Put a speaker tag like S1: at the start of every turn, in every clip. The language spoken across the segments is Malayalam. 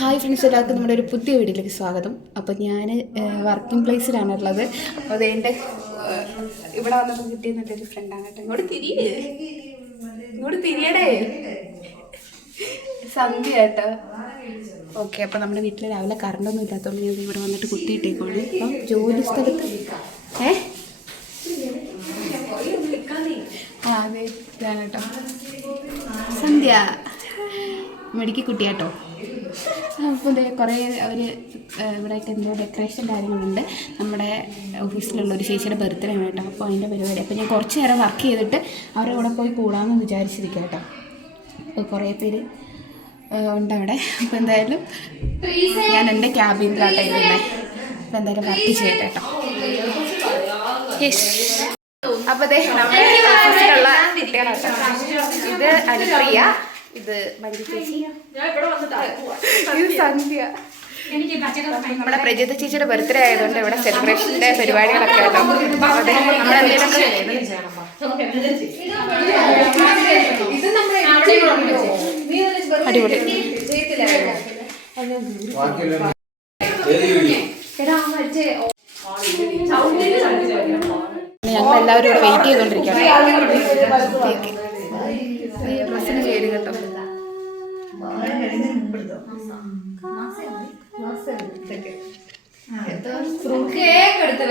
S1: ഹായ് ഫ്രണ്ട്സ് എല്ലാവർക്കും നമ്മുടെ ഒരു പുതിയ വീഡിയോയിലേക്ക് സ്വാഗതം അപ്പോൾ ഞാൻ വർക്കിംഗ് പ്ലേസിലാണ് ഉള്ളത് അപ്പോൾ അത് എൻ്റെ ഇവിടെ വന്നപ്പോൾ കിട്ടിയ ഒരു ഫ്രണ്ടാണ് കേട്ടോ ഇങ്ങോട്ട് തിരിയേ ഇങ്ങോട്ട് തിരിയടേ സന്ധ്യ കേട്ടോ ഓക്കെ അപ്പോൾ നമ്മുടെ വീട്ടിൽ രാവിലെ കറണ്ടൊന്നും ഇല്ലാത്തതുകൊണ്ട് ഞാൻ ഇവിടെ വന്നിട്ട് കുത്തിയിട്ടേക്കോളൂ അപ്പം ജോലി സ്ഥലത്ത് ഏ ആ അതെ ഇതാണ് കേട്ടോ സന്ധ്യ മെഡിക്ക് കുട്ടിയാട്ടോ മുതൽ കുറേ അവർ ഇവിടെയൊക്കെ എന്തോ ഡെക്കറേഷൻ കാര്യങ്ങളുണ്ട് നമ്മുടെ ഓഫീസിലുള്ള ഒരു ചേച്ചിയുടെ ബർത്ത്ഡേ ആണ് കേട്ടോ അപ്പോൾ അതിൻ്റെ പരിപാടി അപ്പോൾ ഞാൻ കുറച്ച് നേരം വർക്ക് ചെയ്തിട്ട് അവരെ കൂടെ പോയി കൂടാമെന്ന് വിചാരിച്ചിരിക്കുക കേട്ടോ അപ്പോൾ കുറേ പേര് ഉണ്ട് അവിടെ അപ്പോൾ എന്തായാലും ഞാൻ എൻ്റെ ക്യാബിൻ ഇരുന്നേ അപ്പോൾ എന്തായാലും വർക്ക് ചെയ്യട്ടെ കേട്ടോ അപ്പോൾ അതെ നമ്മുടെ ഓഫീസിലുള്ള കുട്ടികളാട്ടോ ഇത് അനുപ്രിയ ഇത് സന്ധ്യ നമ്മുടെ പ്രജിത ചേച്ചിയുടെ ബർത്ത്ഡേ ആയതുകൊണ്ട് ഇവിടെ സെലിബ്രേഷന്റെ പരിപാടികളൊക്കെ ഉണ്ടോ അതെ ഞങ്ങൾ എല്ലാവരും ഇവിടെ വെയിറ്റ് ചെയ്തോണ്ടിരിക്കുകയാണ് കേക്ക് എടുത്ത്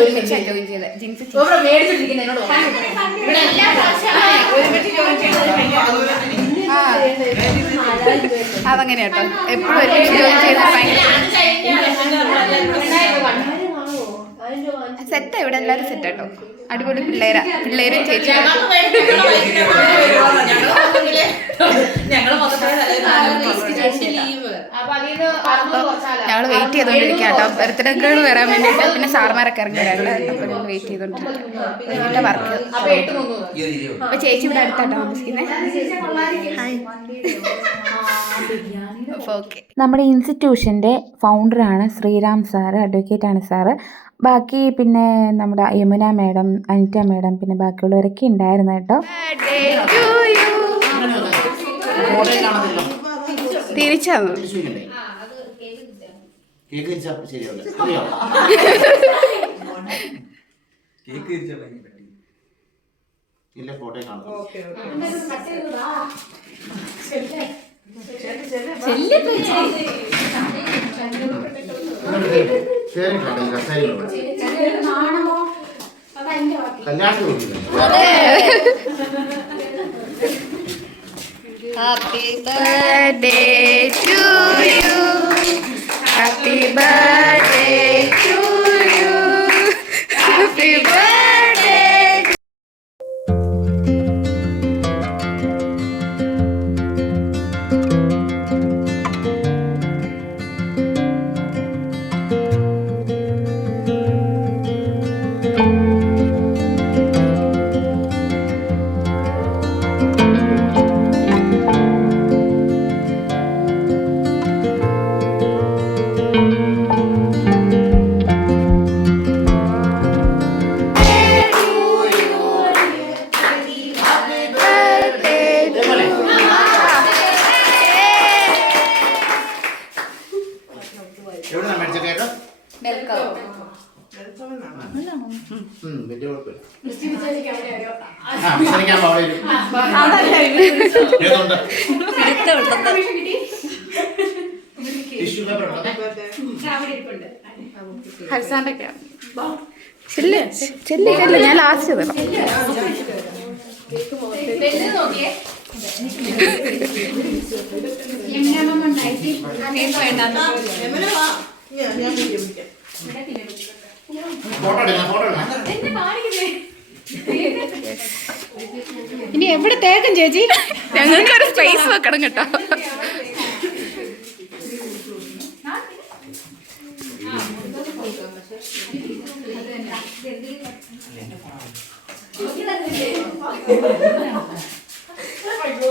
S1: ഒരുമിച്ച് എപ്പോഴും ജോയിൻ ചെയ്ത് ഭയങ്കര സെറ്റാ ഇവിടെ എല്ലാരും സെറ്റ് ആട്ടോ അടിപൊളി പിള്ളേരാ പിള്ളേരും ചേച്ചി ഞങ്ങൾ വെയിറ്റ് ചെയ്തോണ്ടിരിക്കാട്ടോ കേട്ടോ ബർത്ത്ഡേ കേൾ വരാൻ വേണ്ടിയിട്ട് പിന്നെ സാർമാരൊക്കെ ഇറങ്ങി വരാറുണ്ട് വെയിറ്റ് ചെയ്തോണ്ടിരിക്കുക അപ്പൊ ചേച്ചി ഇവിടെ അടുത്താട്ടോ താമസിക്കുന്നത് ഓക്കെ നമ്മുടെ ഇൻസ്റ്റിറ്റ്യൂഷൻ്റെ ഫൗണ്ടറാണ് ശ്രീരാം സാറ് അഡ്വക്കേറ്റ് ആണ് സാറ് ബാക്കി പിന്നെ നമ്മുടെ യമുന മാഡം അനിറ്റ മാഡം പിന്നെ ബാക്കിയുള്ളവരൊക്കെ ഉണ്ടായിരുന്നു കേട്ടോ തിരിച്ചാണ്
S2: ഇല്ല
S1: Happy birthday to
S2: you. Happy birthday
S1: to
S2: you. Happy birthday. ആ ഉണ്ടോ
S1: ഞാൻ ലാസ്റ്റ് തരാം ഇനി എവിടെ തേക്കും ചേച്ചി ഞങ്ങൾക്ക് ഒരു സ്പേസ് വെക്കണം കേട്ടോ അയ്യോ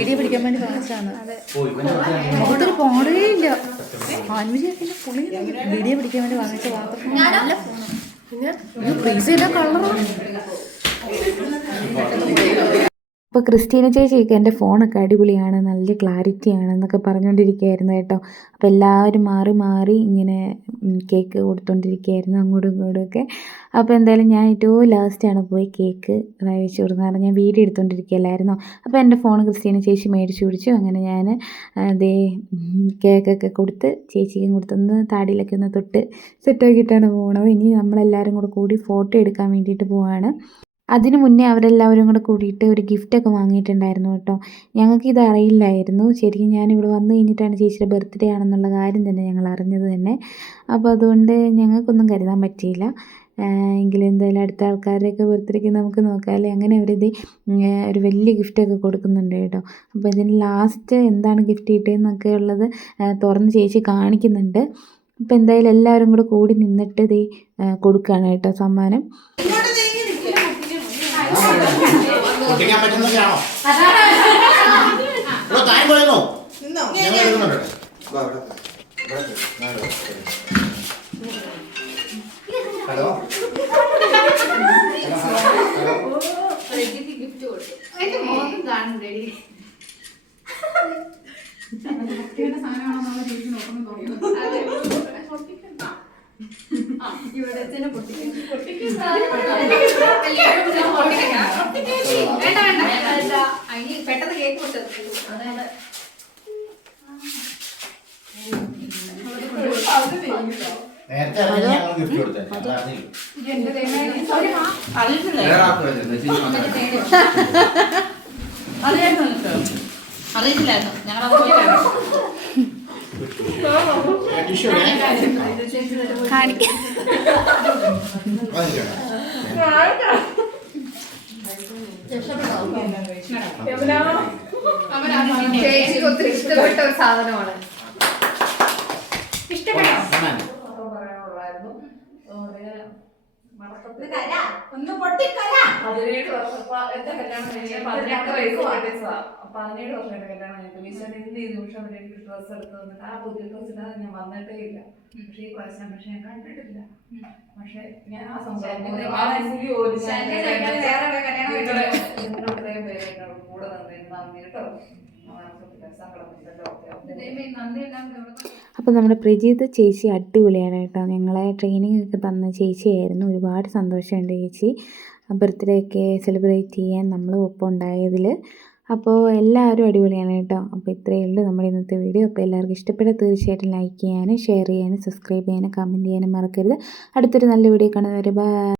S1: വീഡിയോ
S3: പിടിക്കാൻ വേണ്ടി വാങ്ങിച്ചാണ് മുഖത്തൊരു പോടേ ഇല്ല അന്വേഷിക്കുന്ന പുള്ളി വീഡിയോ പിടിക്കാൻ വേണ്ടി വാങ്ങിച്ച വാർത്ത നല്ല പിന്നെ ഫ്രീസ് ചെയ്ത കളറോ അപ്പോൾ ക്രിസ്റ്റീന ചേച്ചിയൊക്കെ എൻ്റെ ഫോണൊക്കെ അടിപൊളിയാണ് നല്ല ക്ലാരിറ്റിയാണ് എന്നൊക്കെ പറഞ്ഞുകൊണ്ടിരിക്കുകയായിരുന്നു കേട്ടോ അപ്പോൾ എല്ലാവരും മാറി മാറി ഇങ്ങനെ കേക്ക് കൊടുത്തുകൊണ്ടിരിക്കുകയായിരുന്നു അങ്ങോട്ടും ഇങ്ങോട്ടുമൊക്കെ അപ്പോൾ എന്തായാലും ഞാൻ ഏറ്റവും ലാസ്റ്റാണ് പോയി കേക്ക് വായിച്ചു കൊടുക്കുന്നത് കാരണം ഞാൻ വീഡിയോ എടുത്തുകൊണ്ടിരിക്കുകയല്ലായിരുന്നു അപ്പോൾ എൻ്റെ ഫോൺ ക്രിസ്റ്റീന ചേച്ചി മേടിച്ചു പിടിച്ചു അങ്ങനെ ഞാൻ അതേ കേക്കൊക്കെ കൊടുത്ത് ചേച്ചിക്കും കൊടുത്തൊന്ന് താടിയിലൊക്കെ ഒന്ന് തൊട്ട് സെറ്റാക്കിയിട്ടാണ് പോകണത് ഇനി നമ്മളെല്ലാവരും കൂടെ കൂടി ഫോട്ടോ എടുക്കാൻ വേണ്ടിയിട്ട് പോവാണ് അതിനു മുന്നേ അവരെല്ലാവരും കൂടെ കൂടിയിട്ട് ഒരു ഗിഫ്റ്റൊക്കെ വാങ്ങിയിട്ടുണ്ടായിരുന്നു കേട്ടോ ഞങ്ങൾക്ക് ഇത് അറിയില്ലായിരുന്നു ശരിക്കും ഞാൻ ഇവിടെ വന്നു കഴിഞ്ഞിട്ടാണ് ചേച്ചിയുടെ ബർത്ത്ഡേ ആണെന്നുള്ള കാര്യം തന്നെ ഞങ്ങൾ അറിഞ്ഞത് തന്നെ അപ്പോൾ അതുകൊണ്ട് ഞങ്ങൾക്കൊന്നും കരുതാൻ പറ്റിയില്ല എങ്കിലും എന്തായാലും അടുത്ത ആൾക്കാരുടെയൊക്കെ ബർത്ത്ഡേക്ക് നമുക്ക് നോക്കാമല്ലേ അങ്ങനെ അവരിത് ഒരു വലിയ ഗിഫ്റ്റൊക്കെ കൊടുക്കുന്നുണ്ട് കേട്ടോ അപ്പോൾ ഇതിന് ലാസ്റ്റ് എന്താണ് ഗിഫ്റ്റ് കിട്ടിയതെന്നൊക്കെ ഉള്ളത് തുറന്ന് ചേച്ചി കാണിക്കുന്നുണ്ട് അപ്പോൾ എന്തായാലും എല്ലാവരും കൂടെ കൂടി നിന്നിട്ട് ഇത് കൊടുക്കുകയാണ് കേട്ടോ സമ്മാനം
S2: ഒട്ടിക്കാൻ പറ്റുന്നൊക്കെയാണോ ഇവിടെ താൻ പോയെന്നോ ഞങ്ങൾ എഴുതുന്നുണ്ട് ഹലോ ഇവിടെ പൊട്ടിക്കും പൊട്ടിക്കും
S1: പെട്ടെന്ന് കേക്ക്
S2: നേരത്തെ ഞങ്ങൾ ഗിഫ്റ്റ് കൊടുത്തേ അതറിയില്ല
S3: അറിയില്ലായിരുന്നു ഞങ്ങൾ
S1: കാണിക്കാം ചേച്ചിക്ക് ഒത്തിരി ഇഷ്ടപ്പെട്ട ഒരു സാധനമാണ്
S4: ഒന്ന് പൊട്ടിക്കല
S5: പതിനേഴ് വർഷം എന്റെ കല്യാണം കഴിഞ്ഞ പതിനെട്ട് വയസ്സ് പതിനേഴ് വർഷമായിട്ട് കല്യാണം കഴിഞ്ഞിട്ട് വിശ്വനിന്റെ ഈ നിമിഷം വരെ എനിക്ക് ഡ്രസ്സ് എടുത്ത് തന്നിട്ട് ആ പുതിയ ഡ്രസ്സ് ഇല്ലാതെ ഞാൻ വന്നിട്ടേ ഇല്ല പക്ഷെ ഈ പ്രാവശ്യം പക്ഷെ ഞാൻ കണ്ടിട്ടില്ല പക്ഷെ ഞാൻ ആ സംസാരം കൂടെ
S3: നമ്മുടെ പ്രജീത് ചേച്ചി അടിപൊളിയാണ് കേട്ടോ ഞങ്ങളെ ട്രെയിനിങ് ഒക്കെ തന്ന ചേച്ചിയായിരുന്നു ഒരുപാട് സന്തോഷമുണ്ട് ചേച്ചി ബർത്ത്ഡേ ഒക്കെ സെലിബ്രേറ്റ് ചെയ്യാൻ നമ്മളും ഒപ്പം ഉണ്ടായതിൽ അപ്പോൾ എല്ലാവരും അടിപൊളിയാണ് കേട്ടോ അപ്പോൾ ഇത്രയേ ഉള്ളൂ നമ്മുടെ ഇന്നത്തെ വീഡിയോ അപ്പോൾ എല്ലാവർക്കും ഇഷ്ടപ്പെട്ടാൽ തീർച്ചയായിട്ടും ലൈക്ക് ചെയ്യാനും ഷെയർ ചെയ്യാനും സബ്സ്ക്രൈബ് ചെയ്യാനും കമൻറ്റ് ചെയ്യാനും മറക്കരുത് അടുത്തൊരു നല്ല വീഡിയോ കാണുന്നവരെ ബൈ